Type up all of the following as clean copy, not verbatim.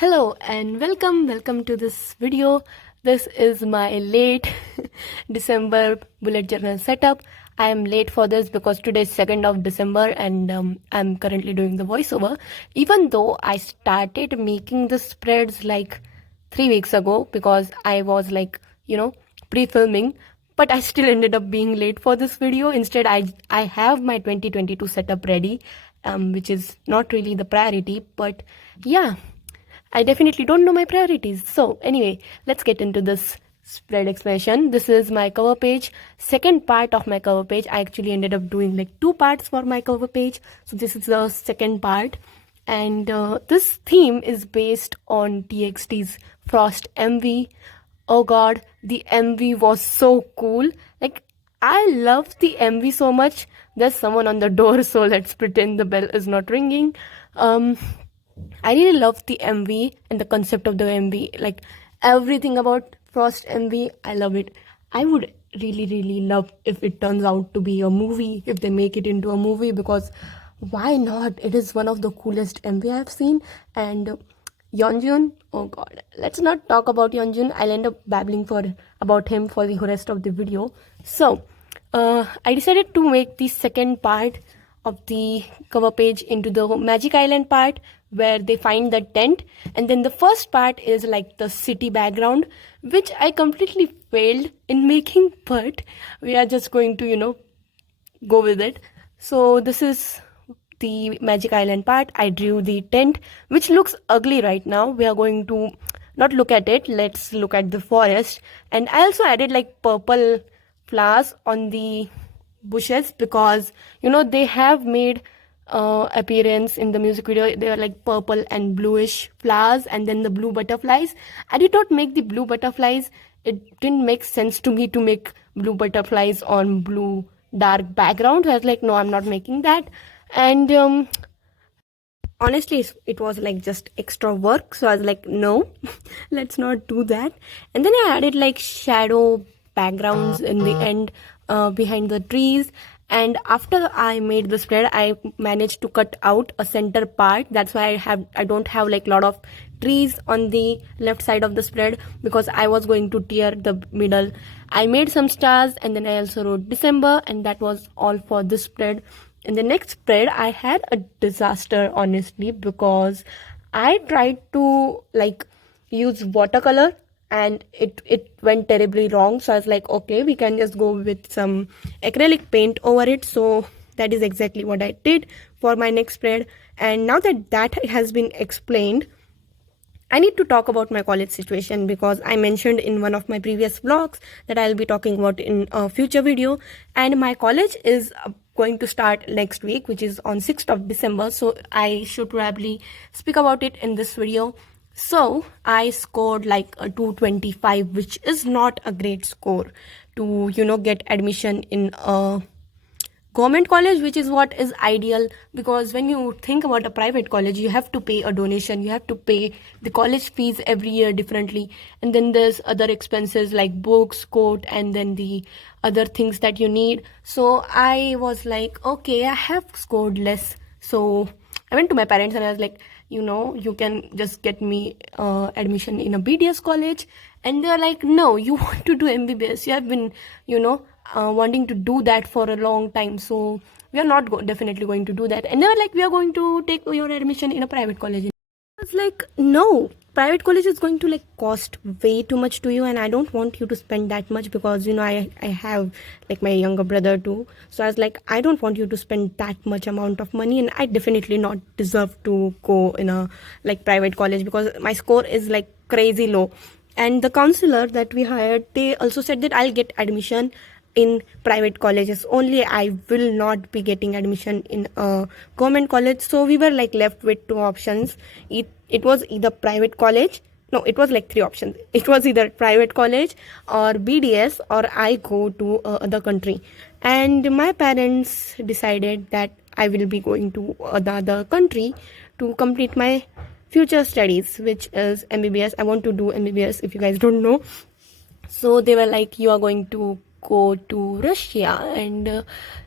Hello and welcome to this video. This is my late December bullet journal setup. I am late for this because today is 2nd of December and I'm currently doing the voiceover. Even though I started making the spreads like 3 weeks ago because I was pre-filming, but I still ended up being late for this video. Instead, I have my 2022 setup ready, which is not really the priority, but yeah, I definitely don't know my priorities. So anyway, let's get into this spread explanation. This is my cover page. Second part of my cover page. I actually ended up doing like 2 parts for my cover page. So this is the second part. And this theme is based on TXT's Frost Mv. Oh god, the Mv was so cool. Like, I love the Mv so much. There's someone on the door, so let's pretend the bell is not ringing. I really love the MV and the concept of the MV. Like, everything about Frost MV, I love it. I would really love if it turns out to be a movie, if they make it into a movie, because why not? It is one of the coolest MV I've seen. And Yeonjun, oh god, let's not talk about Yeonjun. I'll end up babbling about him for the rest of the video. So, I decided to make the second part of the cover page into the Magic Island part where they find the tent, and then the first part is like the city background, which I completely failed in making, but we are just going to go with it. So this is the Magic Island part. I drew the tent, which looks ugly right now. We are going to not look at it, let's look at the forest. And I also added like purple flowers on the bushes because they have made appearance in the music video. They are like purple and bluish flowers, and then the blue butterflies. I did not make the blue butterflies. It didn't make sense to me to make blue butterflies on blue dark background. So I was like, no, I'm not making that. And honestly, it was like just extra work, so I was like, no, let's not do that. And then I added like shadow backgrounds in the end, behind the trees. And after I made the spread, I managed to cut out a center part. That's why I don't have like a lot of trees on the left side of the spread, because I was going to tear the middle. I made some stars, and then I also wrote December, and that was all for this spread. In the next spread, I had a disaster, honestly, because I tried to like use watercolor and it went terribly wrong. So I was like, okay, we can just go with some acrylic paint over it. So that is exactly what I did for my next spread. And now that has been explained, I need to talk about my college situation, because I mentioned in one of my previous vlogs that I'll be talking about in a future video. And my college is going to start next week, which is on 6th of December. So I should probably speak about it in this video. So I scored like a 225, which is not a great score to, get admission in a government college, which is what is ideal. Because when you think about a private college, you have to pay a donation, you have to pay the college fees every year differently, and then there's other expenses like books, coat, and then the other things that you need. So I was like, okay, I have scored less. So I went to my parents and I was like, you can just get me admission in a BDS college. And they're like, no, you want to do MBBS, you have been wanting to do that for a long time, so we are not definitely going to do that. And they were like, we are going to take your admission in a private college. I was like, no, private college is going to like cost way too much to you, and I don't want you to spend that much, because I have like my younger brother too. So I was like, I don't want you to spend that much amount of money, and I definitely not deserve to go in a like private college, because my score is like crazy low. And the counselor that we hired, they also said that I'll get admission in private colleges only, I will not be getting admission in a government college. So we were like left with 2 options. It was either private college, no, it was like 3 options. It was either private college or BDS, or I go to other country. And my parents decided that I will be going to the other country to complete my future studies, which is MBBS. I want to do MBBS, if you guys don't know. So they were like, you are going to go to Russia, and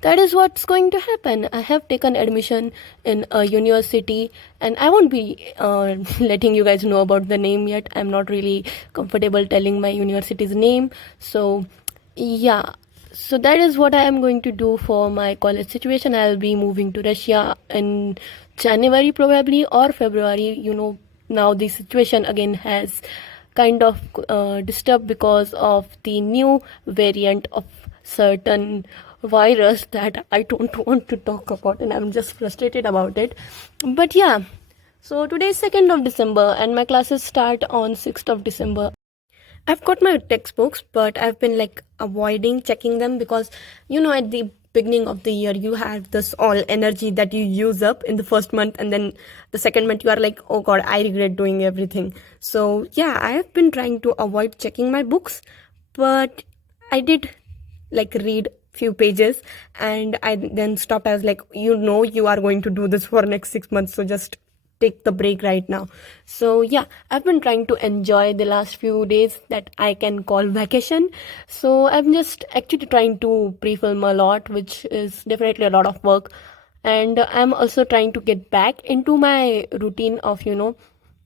that is what's going to happen. I have taken admission in a university, and I won't be letting you guys know about the name yet. I'm not really comfortable telling my university's name. So, yeah. So that is what I am going to do for my college situation. I'll be moving to Russia in January probably, or February. Now the situation again has kind of disturbed because of the new variant of certain virus that I don't want to talk about, and I'm just frustrated about it. But yeah, so today is 2nd of December and my classes start on 6th of December. I've got my textbooks, but I've been like avoiding checking them because at the beginning of the year you have this all energy that you use up in the first month, and then the second month you are like, oh god, I regret doing everything. So yeah, I have been trying to avoid checking my books, but I did like read few pages and I then stopped. I was like, you are going to do this for next 6 months, so just take the break right now. So yeah, I've been trying to enjoy the last few days that I can call vacation. So I'm just actually trying to pre-film a lot, which is definitely a lot of work. And I'm also trying to get back into my routine of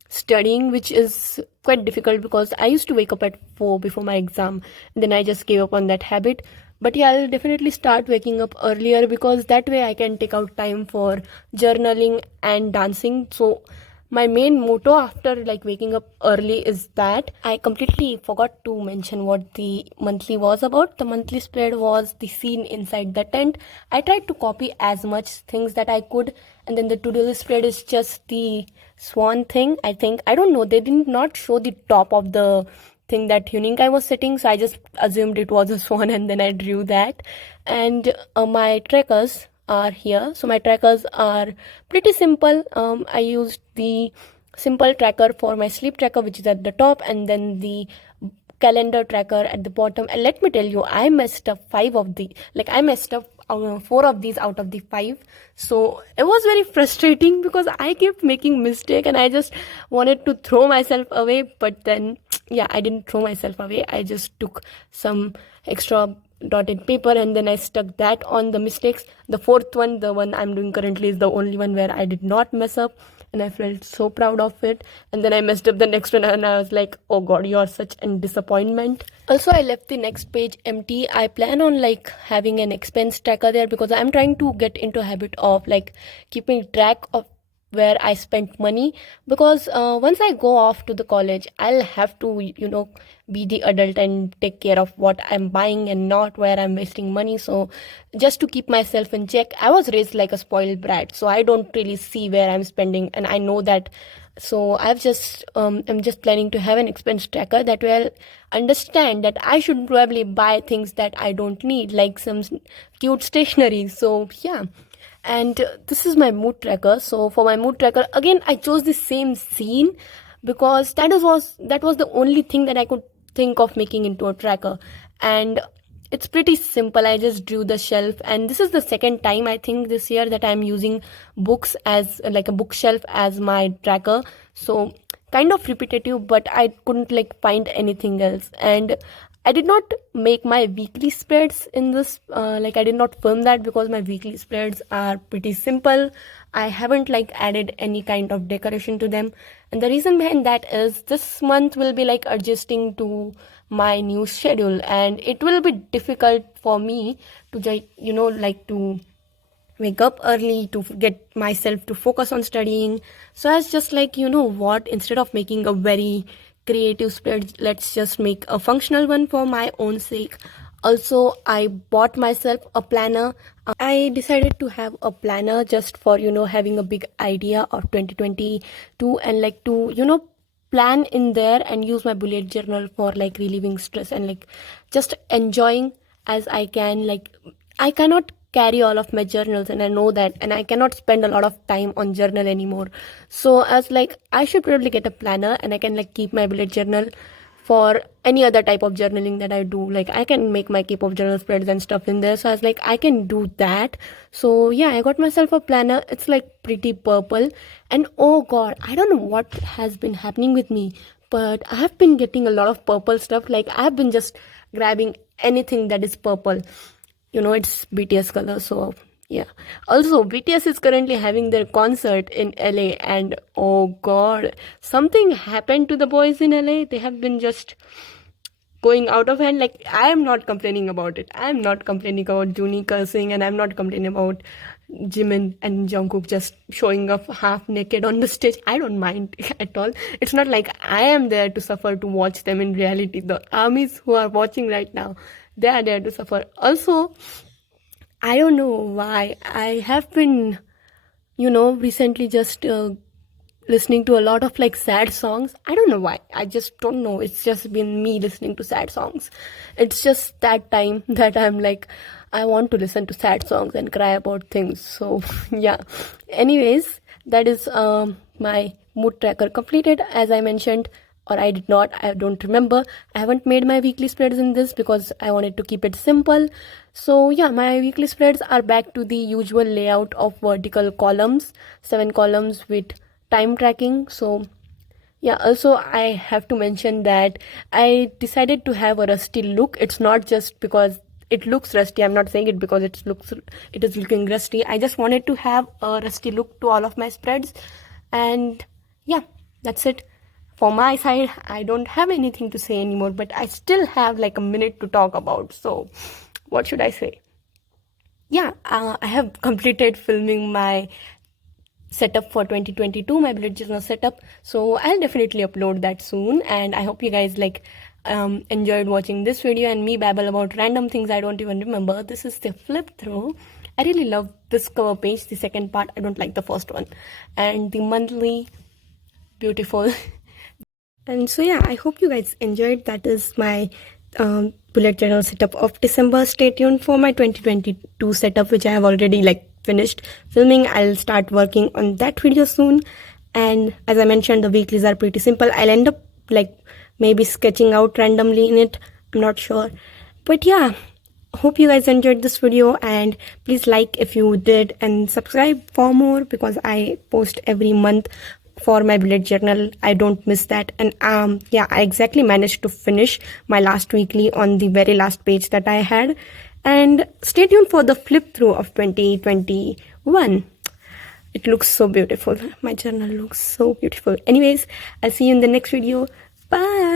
studying, which is quite difficult because I used to wake up at 4 before my exam, and then I just gave up on that habit. But yeah, I'll definitely start waking up earlier because that way I can take out time for journaling and dancing. So my main motto after like waking up early is that I completely forgot to mention what the monthly was about. The monthly spread was the scene inside the tent. I tried to copy as much things that I could, and then the to-do list spread is just the swan thing. I think, I don't know, they did not show the top of the thing that Huninkai was sitting, so I just assumed it was a swan and then I drew that. And my trackers are here. So my trackers are pretty simple. I used the simple tracker for my sleep tracker, which is at the top, and then the calendar tracker at the bottom. And let me tell you, I messed up 4 of these out of the 5. So it was very frustrating because I kept making mistake and I just wanted to throw myself away. But then yeah, I didn't throw myself away. I just took some extra dotted paper and then I stuck that on the mistakes. The 4th one, the one I'm doing currently, is the only one where I did not mess up, and I felt so proud of it. And then I messed up the next one and I was like, oh god, you're such a disappointment. Also, I left the next page empty. I plan on like having an expense tracker there because I'm trying to get into a habit of like keeping track of where I spent money, because once I go off to the college, I'll have to be the adult and take care of what I'm buying and not where I'm wasting money. So just to keep myself in check, I was raised like a spoiled brat, so I don't really see where I'm spending, and I know that. So I'm just planning to have an expense tracker that will understand that I should probably buy things that I don't need, like some cute stationery. So yeah. And this is my mood tracker. So for my mood tracker, again I chose the same scene because that was the only thing that I could think of making into a tracker. And it's pretty simple. I just drew the shelf, and this is the second time I think this year that I'm using books as like a bookshelf as my tracker. So kind of repetitive, but I couldn't like find anything else. And I did not make my weekly spreads in this, I did not film that because my weekly spreads are pretty simple. I haven't like added any kind of decoration to them. And the reason behind that is this month will be like adjusting to my new schedule, and it will be difficult for me to to wake up early to get myself to focus on studying. So I was just like, what, instead of making a very creative spread, let's just make a functional one for my own sake. Also, I bought myself a planner. I decided to have a planner just for having a big idea of 2022, and like to plan in there and use my bullet journal for like relieving stress and like just enjoying as I can. Like I cannot carry all of my journals, and I know that, and I cannot spend a lot of time on journal anymore. So I was like, I should probably get a planner, and I can like keep my bullet journal for any other type of journaling that I do. Like I can make my keep of journal spreads and stuff in there. So I was like, I can do that. So yeah, I got myself a planner. It's like pretty purple, and oh god, I don't know what has been happening with me, but I have been getting a lot of purple stuff. Like I have been just grabbing anything that is purple. It's BTS color. So yeah. Also, BTS is currently having their concert in LA, and oh god, something happened to the boys in LA. They have been just going out of hand. Like, I am not complaining about it. I am not complaining about Juni cursing, and I'm not complaining about Jimin and Jungkook just showing up half naked on the stage. I don't mind at all. It's not like I am there to suffer to watch them. In reality, the armies who are watching right now, they are there to suffer. Also, I don't know why I have been, recently just listening to a lot of like sad songs. I don't know why. I just don't know. It's just been me listening to sad songs. It's just that time that I'm like, I want to listen to sad songs and cry about things. So yeah. Anyways, that is my mood tracker completed. As I mentioned, or I did not, I don't remember. I haven't made my weekly spreads in this because I wanted to keep it simple. So yeah, my weekly spreads are back to the usual layout of vertical columns, 7 columns with time tracking. So yeah, also I have to mention that I decided to have a rusty look. It's not just because it looks rusty. I'm not saying it because it is looking rusty. I just wanted to have a rusty look to all of my spreads. And yeah, that's it. For my side, I don't have anything to say anymore, but I still have like a minute to talk about. So what should I say? Yeah, I have completed filming my setup for 2022, my bullet journal setup. So I'll definitely upload that soon. And I hope you guys enjoyed watching this video and me babble about random things I don't even remember. This is the flip through. I really love this cover page, the second part. I don't like the first one. And the monthly, beautiful. And so yeah, I hope you guys enjoyed. That is my bullet journal setup of December. Stay tuned for my 2022 setup, which I have already finished filming. I'll start working on that video soon. And as I mentioned, the weeklies are pretty simple. I'll end up maybe sketching out randomly in it. I'm not sure. But yeah, hope you guys enjoyed this video, and please like if you did, and subscribe for more because I post every month for my bullet journal. I don't miss that. And yeah, I exactly managed to finish my last weekly on the very last page that I had. And stay tuned for the flip through of 2021. It looks so beautiful. My journal looks so beautiful. Anyways, I'll see you in the next video. Bye.